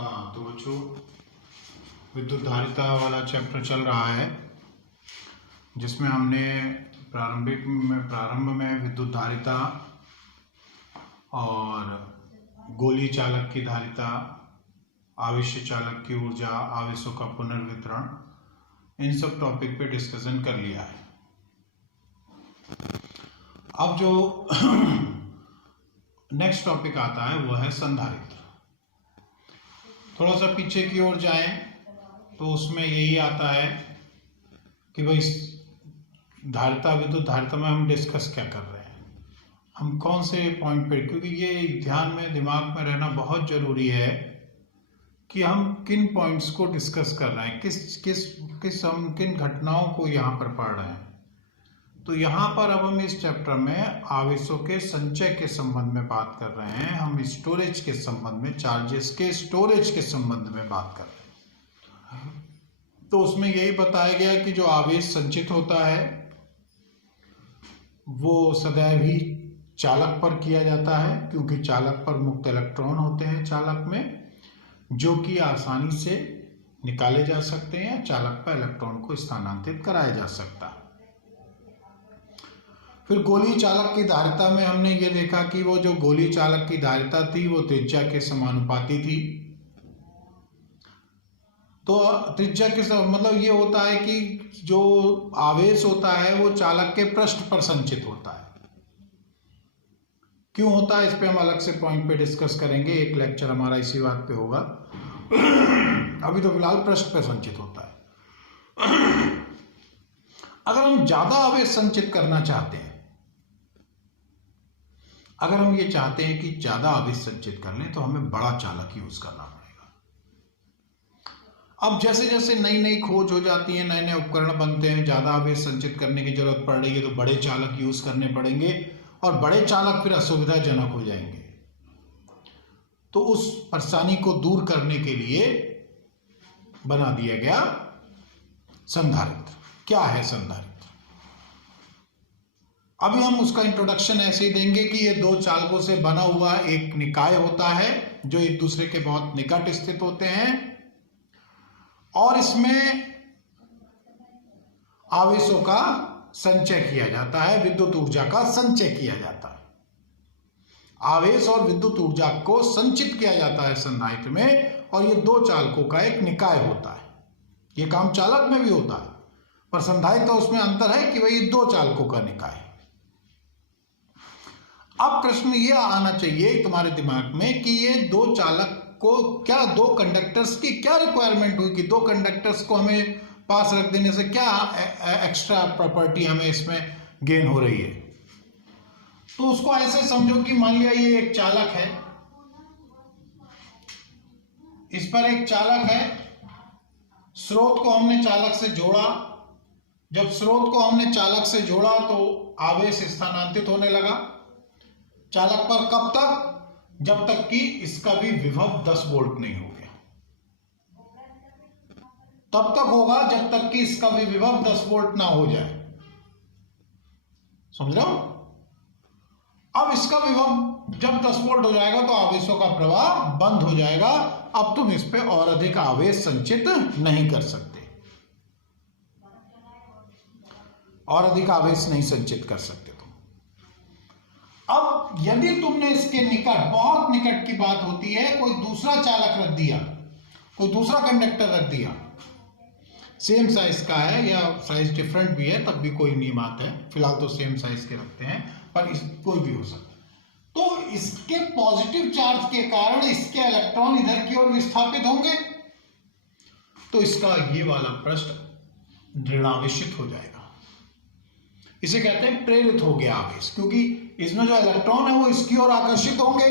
हाँ तो बच्चों, विद्युत धारिता वाला चैप्टर चल रहा है जिसमें हमने प्रारंभ में विद्युत धारिता और गोलीय चालक की धारिता, आवेश चालक की ऊर्जा, आवेशों का पुनर्वितरण, इन सब टॉपिक पे डिस्कशन कर लिया है। अब जो नेक्स्ट टॉपिक आता है वो है संधारित्र। थोड़ा सा पीछे की ओर जाएं तो उसमें यही आता है कि भाई धारिता, विद्युत धारिता में हम डिस्कस क्या कर रहे हैं, हम कौन से पॉइंट पे, क्योंकि ये ध्यान में दिमाग में रहना बहुत जरूरी है कि हम किन पॉइंट्स को डिस्कस कर रहे हैं, हम किन घटनाओं को यहाँ पर पढ़ रहे हैं। तो यहाँ पर अब हम इस चैप्टर में आवेशों के संचय के संबंध में बात कर रहे हैं, हम स्टोरेज के संबंध में, चार्जेस के स्टोरेज के संबंध में बात कर रहे हैं। तो उसमें यही बताया गया कि जो आवेश संचित होता है वो सदैव ही चालक पर किया जाता है, क्योंकि चालक पर मुक्त इलेक्ट्रॉन होते हैं चालक में, जो कि आसानी से निकाले जा सकते हैं, चालक पर इलेक्ट्रॉन को स्थानांतरित कराया जा सकता है। फिर गोलीय चालक की धारिता में हमने ये देखा कि वो जो गोलीय चालक की धारिता थी वो त्रिज्या के समानुपाती थी। तो त्रिज्या के मतलब ये होता है कि जो आवेश होता है वो चालक के पृष्ठ पर संचित होता है। क्यों होता है इस पे हम अलग से पॉइंट पे डिस्कस करेंगे, एक लेक्चर हमारा इसी बात पे होगा। अभी तो फिलहाल पृष्ठ पे संचित होता है। अगर हम ज्यादा आवेश संचित करना चाहते हैं, अगर हम ये चाहते हैं कि ज्यादा आवेश संचित कर लें, तो हमें बड़ा चालक यूज करना पड़ेगा। अब जैसे जैसे नई नई खोज हो जाती है, नए नए उपकरण बनते हैं, ज्यादा आवेश संचित करने की जरूरत पड़ रही है, तो बड़े चालक यूज करने पड़ेंगे, और बड़े चालक फिर असुविधाजनक हो जाएंगे। तो उस परेशानी को दूर करने के लिए बना दिया गया संधारित्र। क्या है संधारित्र? अभी हम उसका इंट्रोडक्शन ऐसे ही देंगे कि ये दो चालकों से बना हुआ एक निकाय होता है जो एक दूसरे के बहुत निकट स्थित होते हैं, और इसमें आवेशों का संचय किया जाता है, विद्युत ऊर्जा का संचय किया जाता है। आवेश और विद्युत ऊर्जा को संचित किया जाता है संधारित्र में, और ये दो चालकों का एक निकाय होता है। ये काम चालक में भी होता है, पर संधारित्र तो उसमें अंतर है कि भाई दो चालकों का निकाय है। अब प्रश्न ये आना चाहिए तुम्हारे दिमाग में कि ये दो चालक को क्या, दो कंडक्टर्स की क्या रिक्वायरमेंट हुई कि दो कंडक्टर्स को हमें पास रख देने से क्या एक्स्ट्रा प्रॉपर्टी हमें इसमें गेन हो रही है। तो उसको ऐसे समझो कि मान लिया ये एक चालक है, इस पर एक चालक है, स्रोत को हमने चालक से जोड़ा। जब स्रोत को हमने चालक से जोड़ा तो आवेश स्थानांतरित होने लगा चालक पर। कब तक? जब तक कि इसका भी विभव 10 वोल्ट नहीं हो गया। तब तक होगा जब तक कि इसका भी विभव 10 वोल्ट ना हो जाए। समझ रहे हो? अब इसका विभव जब 10 वोल्ट हो जाएगा तो आवेशों का प्रवाह बंद हो जाएगा। अब तुम इस पे और अधिक आवेश संचित नहीं कर सकते, और अधिक आवेश नहीं संचित कर सकते। अब यदि तुमने इसके निकट, बहुत निकट की बात होती है, कोई दूसरा चालक रख दिया, कोई दूसरा कंडक्टर रख दिया, सेम साइज का है या साइज डिफरेंट भी है, तब भी कोई नहीं बात है, फिलहाल तो सेम साइज के रखते हैं, पर कोई भी हो सकता है। तो इसके पॉजिटिव चार्ज के कारण इसके इलेक्ट्रॉन इधर की ओर विस्थापित होंगे, तो इसका ये वाला पृष्ठ ऋणावेशित हो जाएगा। इसे कहते हैं प्रेरित हो गया आवेश, क्योंकि इसमें जो इलेक्ट्रॉन है वो इसकी ओर आकर्षित होंगे।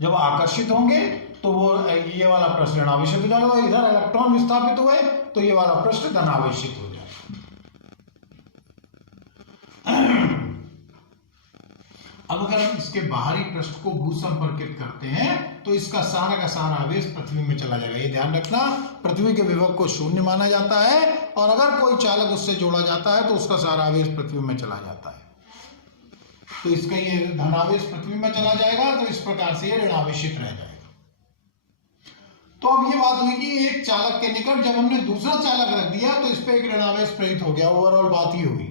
जब आकर्षित होंगे तो वो ये वाला पृष्ठ ऋणावेशित हो जाएगा, तो इधर इलेक्ट्रॉन विस्थापित हुए तो ये वाला पृष्ठ धनावेशित हो जाएगा। अब अगर हम इसके बाहरी पृष्ठ को भूसंपर्कित करते हैं तो इसका सारा का सारा आवेश पृथ्वी में चला जाएगा। ये ध्यान रखना, पृथ्वी के विभव को शून्य माना जाता है, और अगर कोई चालक उससे जोड़ा जाता है तो उसका सारा आवेश पृथ्वी में चला जाता है। तो इसका ये धनावेश पृथ्वी में चला जाएगा, तो इस प्रकार से ये ऋणावेशित रह जाएगा। तो अब ये बात हुई कि एक चालक के निकट जब हमने दूसरा चालक रख दिया तो इस पे एक ऋणावेश प्रेरित हो गया, ओवरऑल बात ही हुई।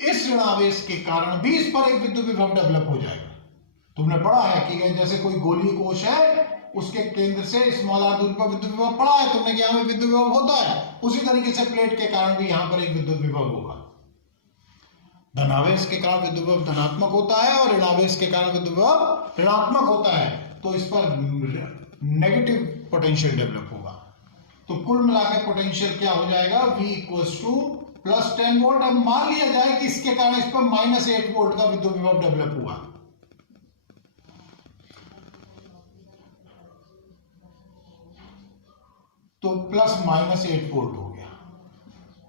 इस ऋणावेश के कारण भी इस पर एक विद्युत विभव डेवलप हो जाएगा। तुमने पढ़ा है कि जैसे कोई गोलीय कोश है, उसके केंद्र से स्मॉल r दूरी पर विद्युत विभव पड़ा है तुमने कि यहां में विद्युत विभव होता है, उसी तरीके से प्लेट के कारण भी यहां पर एक विद्युत विभव होगा। धनावेश के कारण विद्युत विभव धनात्मक होता है और ऋणावेश के कारण विद्युत विभव ऋणात्मक होता है, तो इस पर नेगेटिव पोटेंशियल डेवलप होगा। तो कुल मिलाकर पोटेंशियल क्या हो जाएगा, V equals two plus 10 volt. अब मान लिया जाए कि इसके कारण इस पर -8 वोल्ट का विद्युत विभव डेवलप हुआ, तो प्लस -8 वोल्ट हो गया।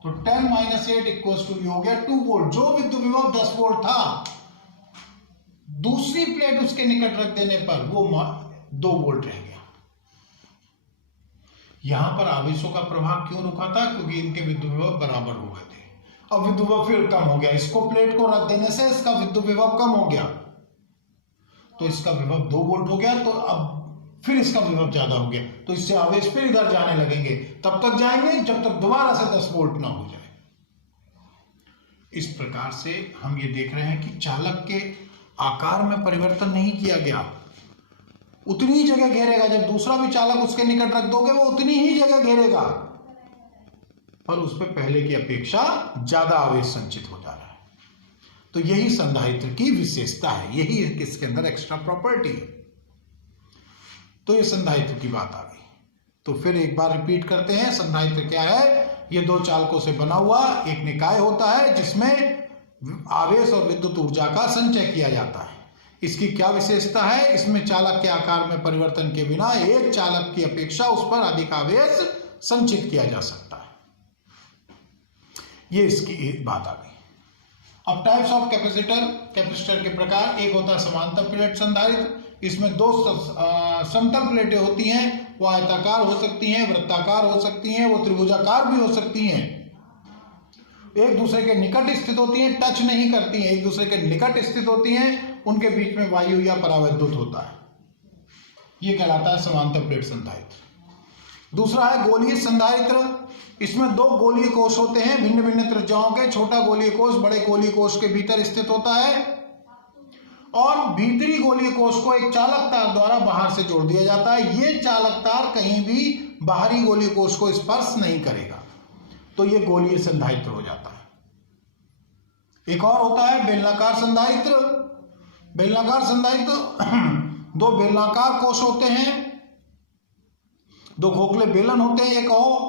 तो 10 - 8 इक्वल्स टू हो गया 2 वोल्ट। जो विद्युत विभव 10 वोल्ट था, दूसरी प्लेट उसके निकट रख देने पर वो 2 वोल्ट रह गया। यहां पर आवेशों का प्रभाव क्यों रुका था, क्योंकि इनके विद्युत विभव बराबर हो गए थे। अब विद्युत विभव फिर कम हो गया, इसको प्लेट को रख देने से इसका विद्युत विभव कम हो गया, तो इसका विभव 2 वोल्ट हो गया। तो अब फिर इसका विभव ज्यादा हो गया, तो इससे आवेश फिर इधर जाने लगेंगे, तब तक जाएंगे जब तक दोबारा से 10 वोल्ट ना हो जाए। इस प्रकार से हम ये देख रहे हैं कि चालक के आकार में परिवर्तन नहीं किया गया, उतनी ही जगह घेरेगा। जब दूसरा भी चालक उसके निकट रख दोगे वो उतनी ही जगह घेरेगा, पर उस पर पहले की अपेक्षा ज्यादा आवेश संचित हो जा रहा है। तो यही संधायित्र की विशेषता है, यही इसके अंदर एक्स्ट्रा प्रॉपर्टी है। तो ये संधायित्र की बात आ गई। तो फिर एक बार रिपीट करते हैं, संधायित्र क्या है। ये 2 चालकों से बना हुआ एक निकाय होता है जिसमें आवेश और विद्युत ऊर्जा का संचय किया जाता है। इसकी क्या विशेषता है, इसमें चालक के आकार में परिवर्तन के बिना एक चालक की अपेक्षा उस पर अधिक आवेश संचित किया जा सकता है। ये इसकी एक बात आ गई। अब टाइप्स ऑफ कैपेसिटर के प्रकार, एक होता है समांतर प्लेट संधारित्र। इसमें 2 समतल प्लेटें होती हैं, वो आयताकार हो सकती हैं, वृत्ताकार हो सकती हैं, वो त्रिभुजाकार भी हो सकती हैं। एक दूसरे के निकट स्थित होती हैं, टच नहीं करती हैं, एक दूसरे के निकट स्थित होती हैं, उनके बीच में वायु या परावैद्युत होता है। ये कहलाता है समांतर प्लेट संधारित्र। दूसरा है गोलीय संधारित्र। इसमें 2 गोलीय कोश होते हैं भिन्न भिन्न त्रिज्याओं के। छोटा गोलीय कोश बड़े गोलीय कोश के भीतर स्थित होता है और भीतरी गोलीय कोश को एक चालक तार द्वारा बाहर से जोड़ दिया जाता है। ये चालक तार कहीं भी बाहरी गोलीय कोश को स्पर्श नहीं करेगा, तो ये गोलीय संधारित्र हो जाता है। एक और होता है बेलनाकार संधारित्र। बेलनाकार संधारित्र 2 बेलनाकार कोश होते हैं, 2 खोखले बेलन होते हैं, ये कहो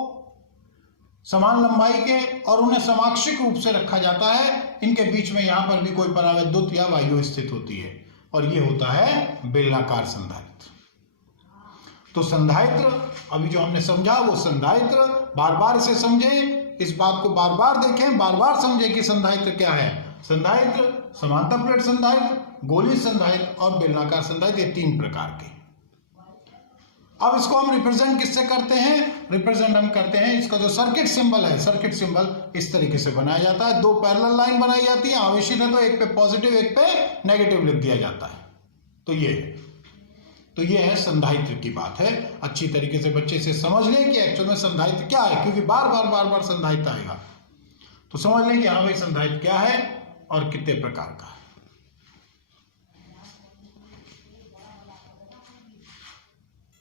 समान लंबाई के, और उन्हें समाक्षिक रूप से रखा जाता है। इनके बीच में यहां पर भी कोई परावैद्युत या वायु स्थित होती है, और ये होता है बेलनाकार संधारित्र। तो संधारित्र अभी जो हमने समझा वो संधारित्र, बार बार इसे समझें, इस बात को बार बार देखें, बार बार समझें कि संधारित्र क्या है। संधारित्र, समांतर प्लेट संधारित्र, गोलीय संधारित्र और बेलनाकार संधारित्र, ये 3 प्रकार के। अब इसको हम रिप्रेजेंट किससे करते हैं, रिप्रेजेंट हम करते हैं, इसका जो सर्किट सिंबल है, सर्किट सिंबल इस तरीके से बनाया जाता है। 2 पैरेलल लाइन बनाई जाती है, आवेशित है तो एक पे पॉजिटिव एक पे नेगेटिव लिख दिया जाता है। तो ये है संधारित्र की बात है। अच्छी तरीके से बच्चे से समझ लें कि एक्चुअल में संधारित्र क्या है, क्योंकि बार बार संधारित्र आएगा, तो समझ लें कि हाँ भाई संधारित्र क्या है और कितने प्रकार का है।